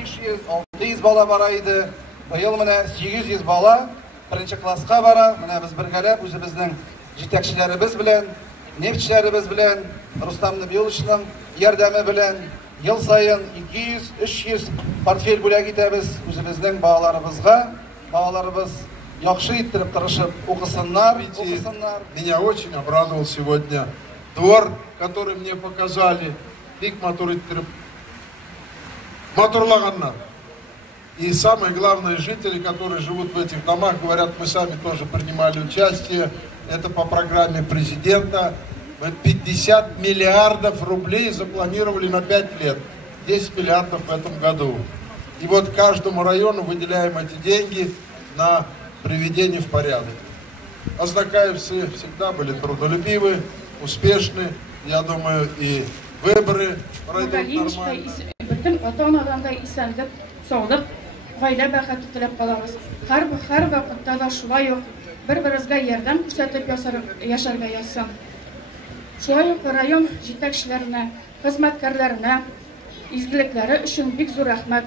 500-600 бала бара иде. Быел менә 800 бала беренче класска бара. Менә без бергәләп үзебезнең җитәкчеләребез белән, нефтьчеләребез белән, Рустам Набиулловичның ярдәме белән ел сайын 200-300 портфель бүләк итәбез үзебезнең балаларыбызга. Балаларыбыз яхшы иттереп тырышып укысыннар. Меня очень обрадовал сегодня двор, который мне показали. Бик матур иттереп матурлаганнар. И самое главное, жители, которые живут в этих домах, говорят, мы сами тоже принимали участие. Это по программе президента. Мы 50 миллиардов рублей запланировали на 5 лет. 10 миллиардов в этом году. И вот каждому району выделяем эти деньги на приведение в порядок. Азнакаевцы всегда были трудолюбивы, успешны. Я думаю, и выборы пройдут нормально. Гаилә бәхете теләп калабыз. Һәр вакытта да шулай ук бер-беребезгә ярдәм күрсәтеп яшәргә язсын. Шулай ук район җитәкчеләренә, хезмәткәрләренә изгелекләре өчен бик зур рәхмәт.